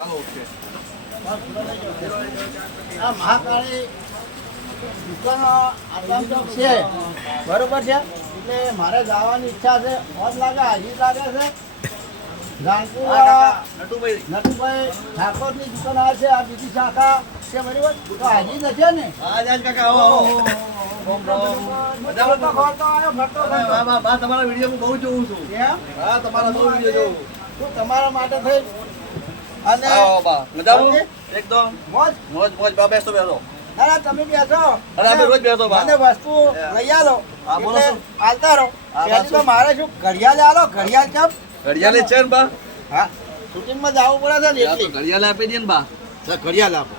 આ મહાકાળી દુકાન આસામ ચોક છે. બરોબર છે? એટલે મારે જવાની ઈચ્છા છે. મોજ લાગે હાજરી લાગે છે. નટુભાઈ. ઠાકોરની દુકાન છે આ બીજી શાખા છે બરોબર? તો હાજી નથી ને? કાકા આવો આવો. તમારા વીડિયો હું બહુ જોઉં છું? હા તમારા બહુ વીડિયો જોઉં. તમારા માટે થઈ અને આવો બા. મજામાં? એકદમ. મોજ? મોજ મોજ બા બેસો બેસો ના ના તમે બેસો. અરે અમે રોજ બેસો બા. મને વસ્તુ લઈ આલો. હા, બોલો આલતા રહો. પહેલી તો મારે શું ઘડિયાળ આલો? ઘડિયાળ ચમ? ઘડિયાળે છે ને બા? હા. શૂટિંગમાં જવું પડે છે ને એટલે. ઘડિયાળે આપી દે ને બા. ઘડિયાળ આપો.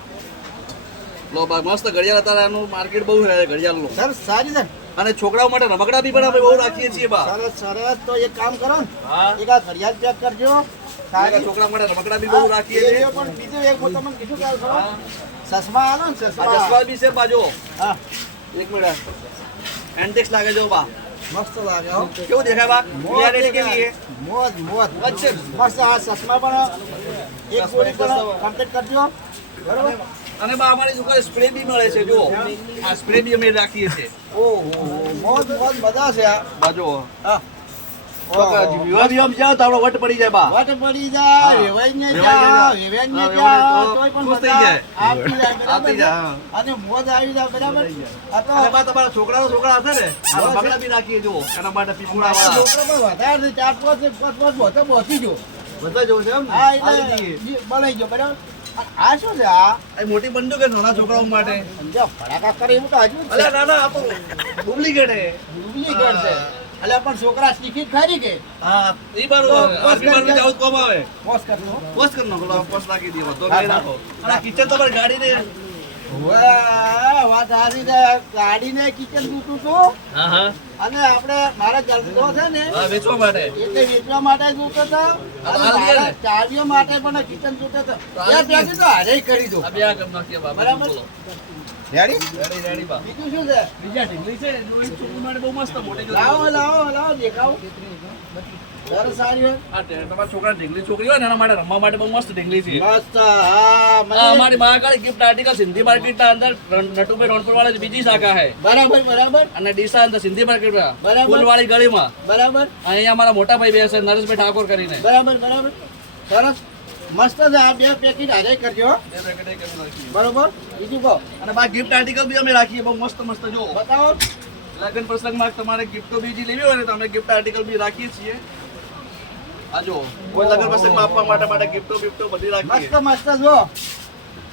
લો બા મસ્ત ઘડિયાળ હતા એનું માર્કેટ બહુ છે ઘડિયાળનું. સર સારી છે અને છોકરાઓ માટે રમકડા બી પણ અમે બહુ રાખીએ છીએ બા. સરસ સરસ. તો એક કામ કરો ને. એક આ ઘડિયાળ ચેક કરજો. છોકરા માટે રમકડા બી બહુ રાખીએ છીએ પણ બીજું એક હું તમને કીધું કે. ચશ્મા આલો ને ચશ્મા. ચશ્મા બી છે બાજુ હા. એક મિનિટ. એન્ટિક્સ લાગે જો બા. મસ્ત લાગે હો. કેવું દેખાય બા? મોજ ક્લિયરિટી કેવી છે? મોજ મોજ. અચ્છા મસ્ત આ ચશ્મા પણ એક ગોળી પણ. કમ્પ્લીટ કરજો બરોબર? અને બા અમારી દુકાને સ્પ્રે બી મળે છે જો આ સ્પ્રે બી અમે રાખીએ છીએ. ઓહો મોજ મોજ બધા છે આ. બાજુ હા. વિવાહ વિવાહ તો આપણો વટ પડી જાય બા. વટ પડી જાય હા. ને વેવાઈ જા ને વેવાઈ ને હા, જા વેવાઈ તો તોય પણ ખુશ થઈ જાય. આપી જાય આપી જાય, અને મોજ આવી જાય બરાબર આ તો બા તમારા છોકરાનો છોકરા હશે ને? આ બસ. બી રાખીએ જુઓ. એના માટે પીપુડા વાળા. છોકરો વધારે છે ચાર પાંચ પાંચ પાંચ બોથે બોથી જો. બધા જોવું છે એમ હા એટલે બનાવી ગયો બરાબર? આ શું છે આ? મોટી બંદૂક કે નાના છોકરાઓ માટે. સમજો ફટાકા કરે એવું તો હજુ જ અલે છે. ના ના આ તો ડુપ્લિકેટ છે. ડુપ્લિકેટ છે. એટલે પણ છોકરા ટિકિટ ખરી કે? હા એ બરોબર આ કરી જાવ કોમ આવે. પોસ્ટ કરનો પોસ્ટ કરનો બોલો પોસ્ટ લાગી દઈએ તો રાખો અને કિચન તો પર ગાડી ને વાત સારી છે. ગાડીને કિચન તૂટું હતું હા હા. અને આપણે મારા જલસો છે ને વેચવા માટે. એટલે વેચવા માટે જોતો હતો આ તો અને હાલ ગયા ને? મારા ચાવીઓ માટે પણ કિચન જોતો હતો તો હાલ બે પેટી તો હારે કરી દો આ બે આ કરી નાખીએ બા બરાબર. રેડી રેડી રેડી બા. બીજું શું છે? બીજા ઢીંગલી છે છોકરી માટે બહુ મસ્ત મોટી લાવો લાવો લાવો દેખાવ. સારી હોય. આ છોકરા ઢીંગલી છોકરી હોય ને એના માટે રમવા માટે બહુ મસ્ત ઢીંગલી છે. મસ્ત હા અમારી ગિફ્ટ આર્ટિકલ સિંધી માર્કેટના અંદર નટુભાઈ રોણપુર વાળા બીજી શાખા છે. બરાબર બરાબર. અને ડીસા અંદર સિંધી માર્કેટમાં બરાબર. વાળી ગળીમાં. બરાબર. અહીંયા અમારા મોટા ભાઈ બેસે નરેશભાઈ ઠાકોર કરીને. બરાબર બરાબર. સરસ. મસ્ત છે આ બે પેકેટ હારે કરજો રાખીએ. બરોબર? બીજું કહો. અને બા ગિફ્ટ આર્ટિકલ બી અમે રાખીએ બહુ મસ્ત મસ્ત જો બતાવો. લગ્ન પ્રસંગમાં તમારે ગિફ્ટો બીજી લેવી હોય ને તો અમે ગિફ્ટ આર્ટિકલ બી રાખીએ છીએ. આ જો કોઈ લગ્ન પ્રસંગમાં આપવા માટે માટે ગિફ્ટો બિફ્ટો બધી મસ્ત મસ્ત જો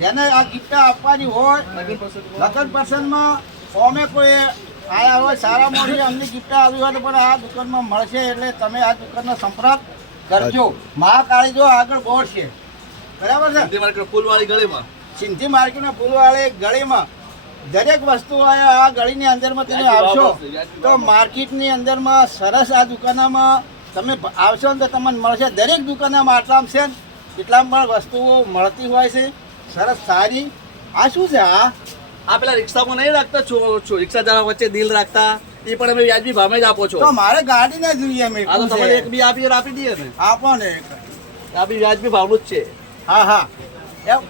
જેને આ ગિફ્ટ આપવાની હોય લગન પ્રસંગમાં ફોર્મે કોઈ આયા હોય સારા મોટી અમને ગિફ્ટ આવી હોય તો પણ આ દુકાનમાં મળશે એટલે તમે આ દુકાનનો સંપર્ક કરજો. મહાકાળી જો આગળ બોર્ડ છે બરાબર છે? સિંધી માર્કેટ ફૂલવાળી ગળીમાં. સિંધી માર્કેટના ફૂલવાળી ગળીમાં દરેક વસ્તુ આ આ ગળીની અંદરમાં તમે આવશો. તો માર્કેટની અંદરમાં સરસ આ દુકાનમાં તમે આવશો ને તો તમને મળશે. દરેક દુકાનમાં આટલામાં છે ને એટલામાં પણ વસ્તુઓ મળતી હોય છે. સરસ સારી. આ શું છે આ? આ પેલા રિક્ષામાં નહીં રાખતા છો છો રિક્ષા જરા વચ્ચે દિલ રાખતા? એ પણ અમે વ્યાજબી ભાવે જ આપો છો. તો મારે ગાડીને જોઈએ મેં આ તો તમે એક બી આપી આપી દઈએ ને. આપો ને એક. આ બી વ્યાજબી ભાવનું જ છે. હા હા. એમ.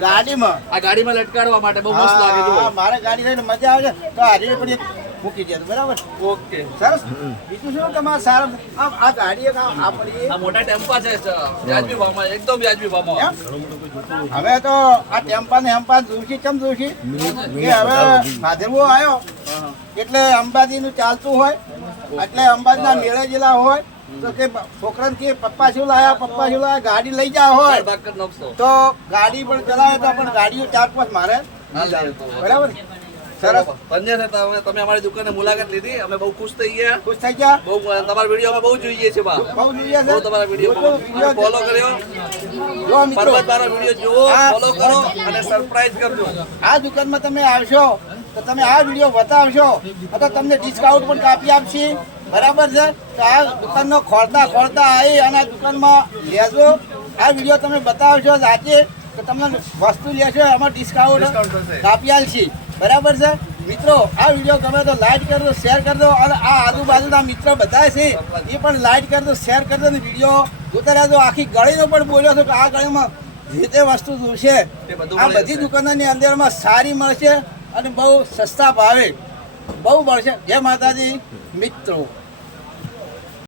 ગાડીમાં. આ ગાડીમાં લટકાડવા માટે બહુ મસ્ત લાગે હા, મારે ગાડી લઈને મજા આવે છે. તો હારી પણ મૂકી દે બરાબર? ઓકે. સરસ. બીજું શું? તમારે સારું આ આ ગાડી એક આ આ પડી આ મોટા ટેમ્પા છે વ્યાજબી ભાવમાં એકદમ વ્યાજબી ભાવમાં. હવે તો આ ટેમ્પા ને હેમ્પા દૂષી ચમ દૂષી કે હવે ભાદરવો આવ્યો. એટલે એટલે અંબાજીનું ચાલતું હોય એટલે અંબાજીના મેળે જેલા હોય તો કે છોકરાને કે પપ્પા શું લાયા? પપ્પા શું લાયા? ગાડી લઈ જા હોય. તો ગાડી પણ ચલાવે તો પણ ગાડીઓ ચાર પાંચ મારે. બરાબર? સરસ. ધન્ય છે તમે તમે અમારી દુકાને મુલાકાત લીધી. અમે બહુ ખુશ થઈ ગયા. ખુશ થઈ ગયા? બહુ તમારા વીડિયો અમે બહુ જોઈએ છે બા. બહુ જોઈએ છે? બહુ તમારા વીડિયો ફોલો કર્યો. જો મિત્રો. પર્વત વીડિયો જુઓ ફોલો કરો અને સરપ્રાઈઝ કરજો. આ દુકાનમાં તમે આવશો તો તમે આ વીડિયો બતાવશો. તો તમને ડિસ્કાઉન્ટ પણ કાપી આપશે. બરાબર છે? તો આ દુકાનનો ખોલતા ખોળતા આવી અને આ દુકાનમાં લેજો. આ વીડિયો તમે બતાવશો સાચે તો તમને વસ્તુ લેશો એમાં ડિસ્કાઉન્ટ. કાપી આલશે. બરાબર છે? મિત્રો આ વીડિયો ગમે તો લાઈક કરજો શેર કરજો અને આ આજુબાજુના મિત્રો બધા છે એ પણ લાઈક કરજો શેર કરજો ને વીડિયો ઉતાર્યા તો આખી ગળીનો પણ બોલ્યો છો કે આ ગળીમાં જે તે વસ્તુ જોશે બધું આ બધી દુકાનોની અંદરમાં સારી મળશે અને બહુ સસ્તા ભાવે બહુ મળશે. જય માતાજી મિત્રો.